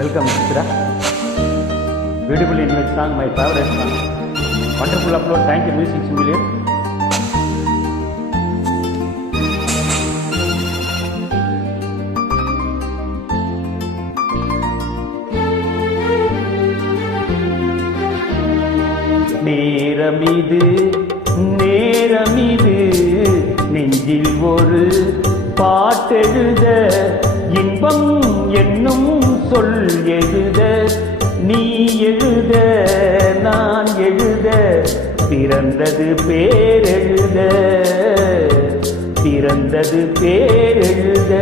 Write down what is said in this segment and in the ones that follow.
Welcome, Chitra. Beautiful English song, my favorite song. Wonderful upload. Thank you, Music Simulator. நேரமிது நேரமிது நெஞ்சில் ஒரு பாட்டெழுத இன்பம் என்னும் சொல் எழுத நீ எழுத நான் எழுத பிறந்தது பேரெழுத பிறந்தது பேரெழுத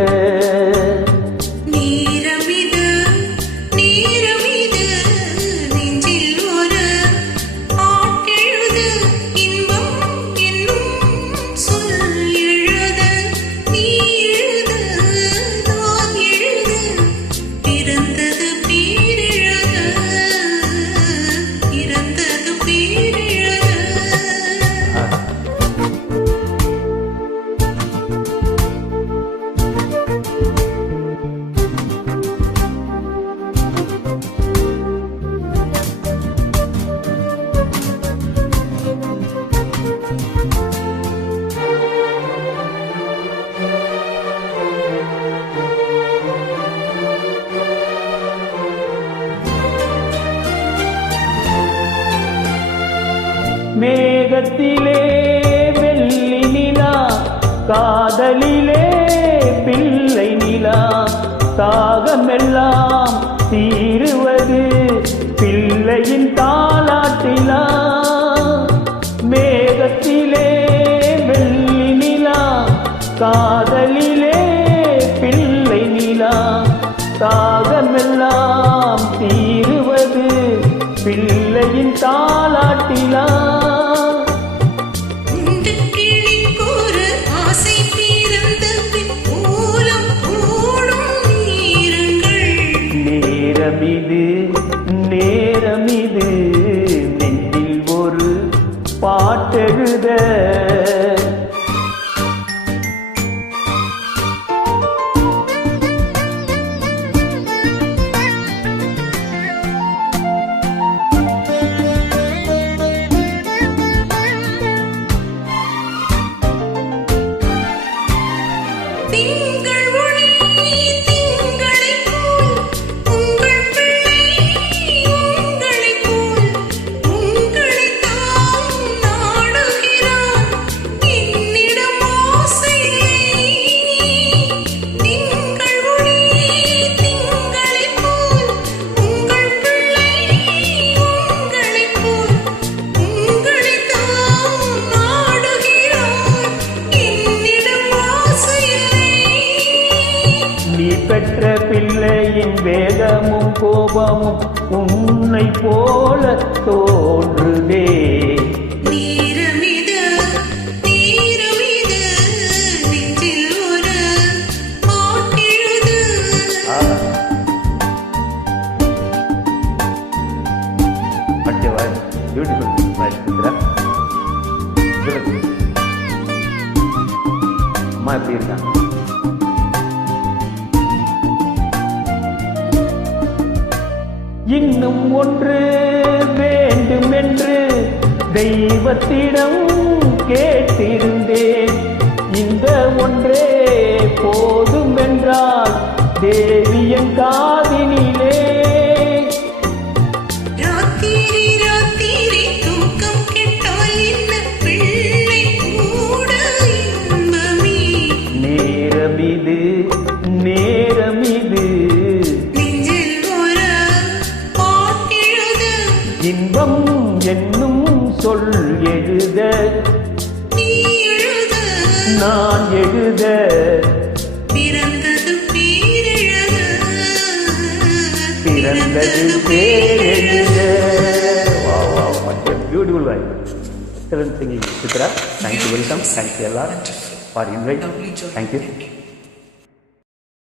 மேகத்திலே வெள்ளி நிலா காதலிலே பிள்ளை நிலா தாகமெல்லாம் தீருவது பிள்ளையின் தாலாட்டிலா மேகத்திலே வெள்ளி நிலா காதலிலே பிள்ளை நிலா தாகமெல்லாம் தீருவது பிள்ளையின் தாலாட்டிலா நேரமிது நேரமிது நெஞ்சில் ஒரு பாட்டெழுத பெற்ற பிள்ளையின் வேகமும் கோபமும் உன்னை போல தோன்றுதே அம்மா எப்படி இருக்காங்க? இன்னும் ஒன்று வேண்டுமென்று தெய்வத்திடம் கேட்டிருந்தேன் இந்த ஒன்றே போதும் என்றால் தேவியன் காதினிலே நேரமிது நேரமிது இன்பம் என்னும் சொல் எழுத நான் எழுத பிறந்தது பேரெழுத. Beautiful way. Excellent singing, Chitra. Thank you, welcome. Thank you a lot for invite. Thank you.